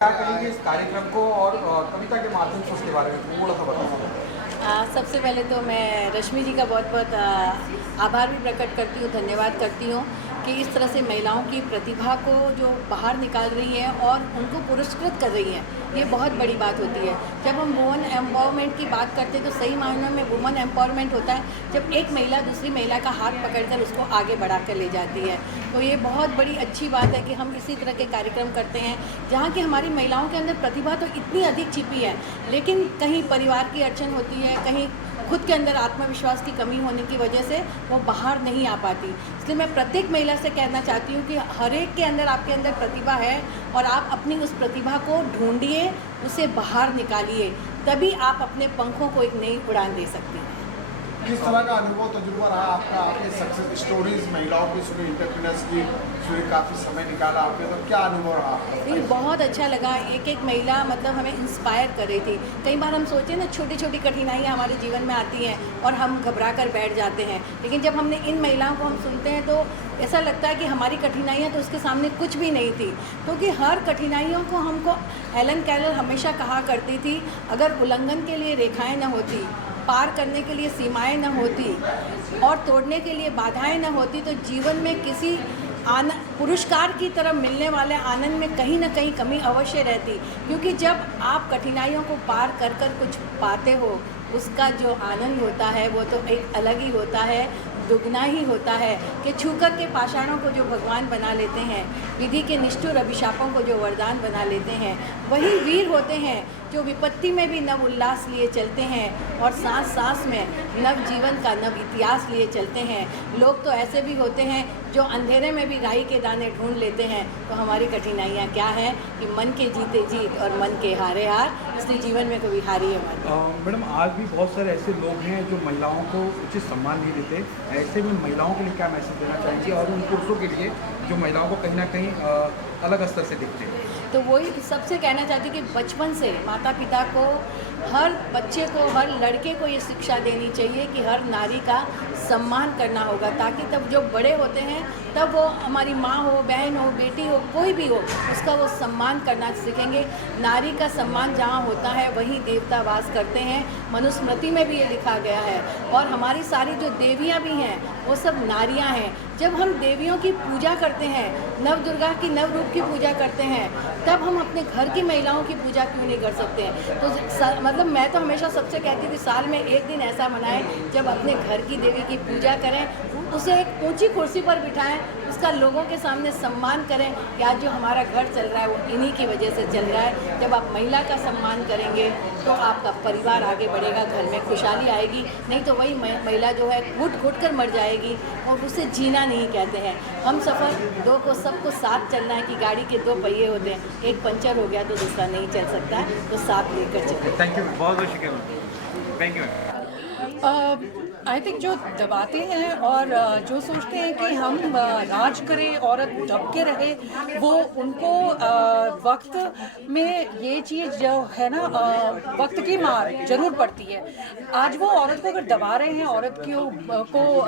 क्या कहेंगे इस कार्यक्रम को और कविता के माध्यम से उसके बारे में थोड़ा सा बताओ। सबसे पहले तो मैं रश्मि जी का बहुत बहुत आभार भी प्रकट करती हूँ, धन्यवाद करती हूँ कि इस तरह से महिलाओं की प्रतिभा को जो बाहर निकाल रही है और उनको पुरस्कृत कर रही है। ये बहुत बड़ी बात होती है। जब हम वुमन एम्पावरमेंट की बात करते हैं तो सही मायनों में वुमन एम्पावरमेंट होता है जब एक महिला दूसरी महिला का हाथ पकड़कर उसको आगे बढ़ा कर ले जाती है। तो ये बहुत बड़ी अच्छी बात है कि हम इसी तरह के कार्यक्रम करते हैं जहाँ की हमारी महिलाओं के अंदर प्रतिभा तो इतनी अधिक छिपी है, लेकिन कहीं परिवार की अड़चन होती है, कहीं खुद के अंदर आत्मविश्वास की कमी होने की वजह से वो बाहर नहीं आ पाती। इसलिए मैं प्रत्येक महिला से कहना चाहती हूँ कि हर एक के अंदर आपके अंदर प्रतिभा है और आप अपनी उस प्रतिभा को ढूंढिए, उसे बाहर निकालिए, तभी आप अपने पंखों को एक नई उड़ान दे सकती हैं। किस तरह का अनुभव तजुर्बा रहा आपका? आपने सक्सेस स्टोरीज महिलाओं की सुनी, एंटरप्रेन्योर्स की सुनी, काफ़ी समय निकाला आपने, तो क्या अनुभव रहा आपका? ये बहुत अच्छा लगा। एक एक महिला मतलब हमें इंस्पायर कर रही थी। कई बार हम सोचते हैं ना, छोटी छोटी कठिनाइयाँ हमारे जीवन में आती हैं और हम घबरा कर बैठ जाते हैं, लेकिन जब हमने इन महिलाओं को हम सुनते हैं तो ऐसा लगता है कि हमारी कठिनाइयाँ तो उसके सामने कुछ भी नहीं थी, क्योंकि हर कठिनाइयों को हमको हेलन केलर हमेशा कहा करती थी, अगर उल्लंघन के लिए रेखाएं न होती, पार करने के लिए सीमाएं न होती और तोड़ने के लिए बाधाएं न होती, तो जीवन में किसी पुरस्कार की तरफ मिलने वाले आनंद में कहीं ना कहीं कमी अवश्य रहती। क्योंकि जब आप कठिनाइयों को पार कर कर कुछ पाते हो, उसका जो आनंद होता है वो तो एक अलग ही होता है, दुगना ही होता है। कि छूकर के पाषाणों को जो भगवान बना लेते हैं, विधि के निष्ठुर अभिशापों को जो वरदान बना लेते हैं, वही वीर होते हैं जो विपत्ति में भी नव उल्लास लिए चलते हैं और सांस सांस में नव जीवन का नव इतिहास लिए चलते हैं। लोग तो ऐसे भी होते हैं जो अंधेरे में भी राई के दाने ढूंढ लेते हैं। तो हमारी कठिनाइयाँ क्या हैं कि मन के जीते जीत और मन के हारे हार, इसलिए जीवन में कभी हारी है मन। मैडम, आज भी बहुत सारे ऐसे लोग हैं जो महिलाओं को उचित सम्मान नहीं देते। ऐसे में महिलाओं के लिए क्या मैसेज देना चाहेंगे और उन पुरुषों के लिए जो महिलाओं को कहीं ना कहीं अलग स्तर से देखते हैं? तो वही सबसे कहना चाहती हूँ कि बचपन से माता पिता को, हर बच्चे को, हर लड़के को ये शिक्षा देनी चाहिए कि हर नारी का सम्मान करना होगा, ताकि तब जो बड़े होते हैं तब वो हमारी माँ हो, बहन हो, बेटी हो, कोई भी हो, उसका वो सम्मान करना सीखेंगे। नारी का सम्मान जहाँ होता है वहीं देवता वास करते हैं, मनुस्मृति में भी ये लिखा गया है। और हमारी सारी जो देवियाँ भी हैं वो सब नारियाँ हैं। जब हम देवियों की पूजा करते हैं, नव दुर्गा की नव रूप की पूजा करते हैं, तब हम अपने घर की महिलाओं की पूजा क्यों नहीं कर सकते हैं? तो मतलब मैं तो हमेशा सबसे कहती थी, साल में एक दिन ऐसा मनाएं जब अपने घर की देवी की पूजा करें, उसे एक ऊंची कुर्सी पर बिठाएं, उसका लोगों के सामने सम्मान करें कि आज जो हमारा घर चल रहा है वो इन्हीं की वजह से चल रहा है। जब आप महिला का सम्मान करेंगे तो आपका परिवार आगे बढ़ेगा, घर में खुशहाली आएगी। नहीं तो वही महिला जो है घुट घुट कर मर जाएगी और उसे जीना नहीं कहते हैं। हम सफ़र दो को सबको साथ चलना है कि गाड़ी के दो पहिए होते हैं, एक पंचर हो गया तो दूसरा नहीं चल सकता, तो साथ लेकर चलते। थैंक यू, बहुत बहुत शुक्रिया। Thank you. आई थिंक जो दबाते हैं और जो सोचते हैं कि हम राज करें, औरत दब के रहे, वो उनको वक्त में ये चीज़ जो है ना, वक्त की मार जरूर पड़ती है। आज वो औरत को अगर दबा रहे हैं, औरत को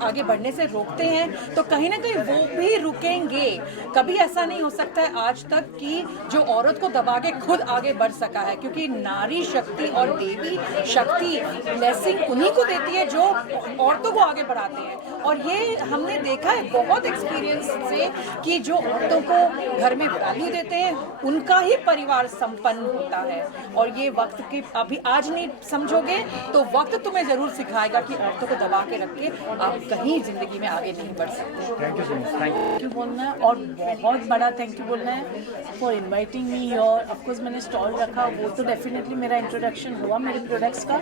आगे बढ़ने से रोकते हैं, तो कहीं ना कहीं वो भी रुकेंगे। कभी ऐसा नहीं हो सकता है आज तक कि जो औरत को दबा के खुद आगे बढ़ सका है, क्योंकि नारी शक्ति और देवी शक्ति ब्लेसिंग उन्हीं को देती है जो औरतों को आगे बढ़ाते हैं। और ये हमने देखा है बहुत एक्सपीरियंस से कि जो औरतों को घर में वैल्यू देते हैं उनका ही परिवार संपन्न होता है। और ये वक्त की अभी आज नहीं समझोगे तो वक्त तुम्हें जरूर सिखाएगा कि औरतों को दबा के रख के आप कहीं जिंदगी में आगे नहीं बढ़ सकते। Thank you so much. Thank you बोलना है और बहुत बड़ा थैंक यू बोलना है फॉर इनवाइटिंग मी। और ऑफकोर्स मैंने स्टॉल रखा, वो तो डेफिनेटली मेरा इंट्रोडक्शन हुआ मेरे प्रोडक्ट्स का,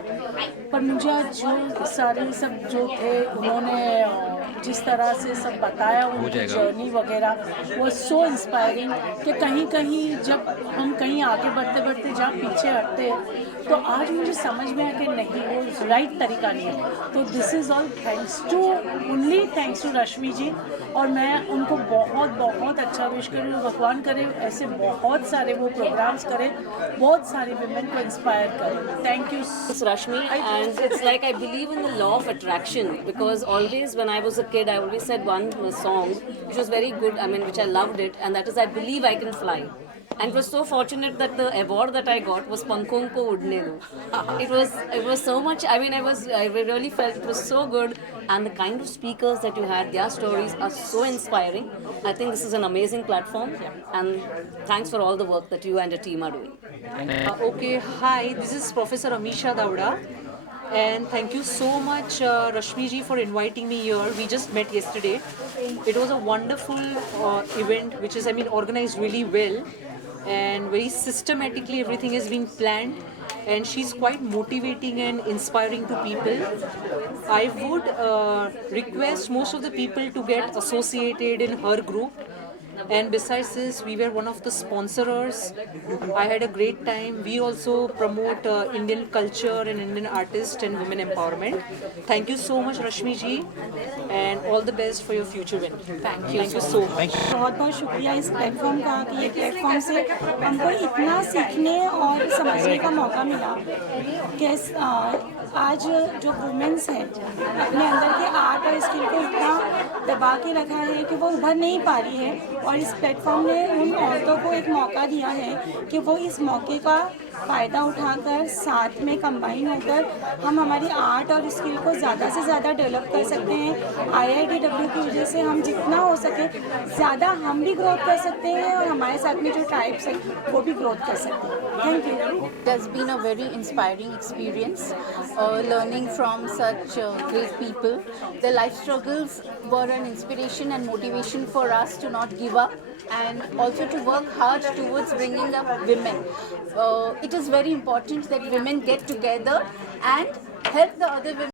पर मुझे आज जो सारे सब जो थे उन्होंने जिस तरह से सब बताया, उनकी जर्नी वगैरह वो सो इंस्पायरिंग कि कहीं कहीं जब हम कहीं आगे बढ़ते बढ़ते जहाँ पीछे हटते तो आज मुझे समझ में आया कि नहीं, वो राइट तरीका नहीं है। तो this is all thanks to only thanks to Rashmi ji, और मैं उनको बहुत बहुत अच्छा विश करूँ। भगवान करे ऐसे बहुत सारे वो प्रोग्राम्स करें, बहुत सारे विमेन को इंस्पायर करें। Thank you. It's Rashmi, and it's like I believe in the law of attraction, because always when I was a kid I always said one song which was very good, I mean which I loved it, and that is I believe I can fly. And it was so fortunate that the award that I got was Pankhon Ko Udne Do. It was so much. I mean, I really felt it was so good, and the kind of speakers that you had, their stories are so inspiring. I think this is an amazing platform, and thanks for all the work that you and your team are doing. Okay, hi, this is Professor Amisha Dauda. And thank you so much, Rashmi ji, for inviting me here. We just met yesterday. It was a wonderful event, which is, I mean, organized really well, and very systematically everything has been planned. And she's quite motivating and inspiring to people. I would request most of the people to get associated in her group. And besides this, we were one of the sponsors. I had a great time. We also promote Indian culture and Indian artists and women empowerment. Thank you so much, Rashmi ji, and all the best for your future win. Thank you so much. बहुत बहुत शुक्रिया इस platform का कि ये platform से हमको इतना सीखने और समझने का मौका मिला कि आज जो वुमेन्स हैं अपने अंदर के आर्ट और स्किल को इतना दबा के रखा है कि वो उभर नहीं पा रही है, और इस प्लेटफॉर्म ने उन औरतों को एक मौका दिया है कि वो इस मौके का फ़ायदा उठाकर साथ में कंबाइन होकर हम हमारी आर्ट और स्किल को ज़्यादा से ज़्यादा डेवलप कर सकते हैं। IITW की वजह से हम जितना हो सके ज़्यादा हम भी ग्रोथ कर सकते हैं, और हमारे साथ में जो ट्राइब्स हैं वो भी ग्रोथ कर सकते हैं। Thank you. It has been a very inspiring experience, learning from such great people. Their life struggles were an inspiration and motivation for us to not give up, and also to work hard towards bringing up women. It is very important that women get together and help the other women.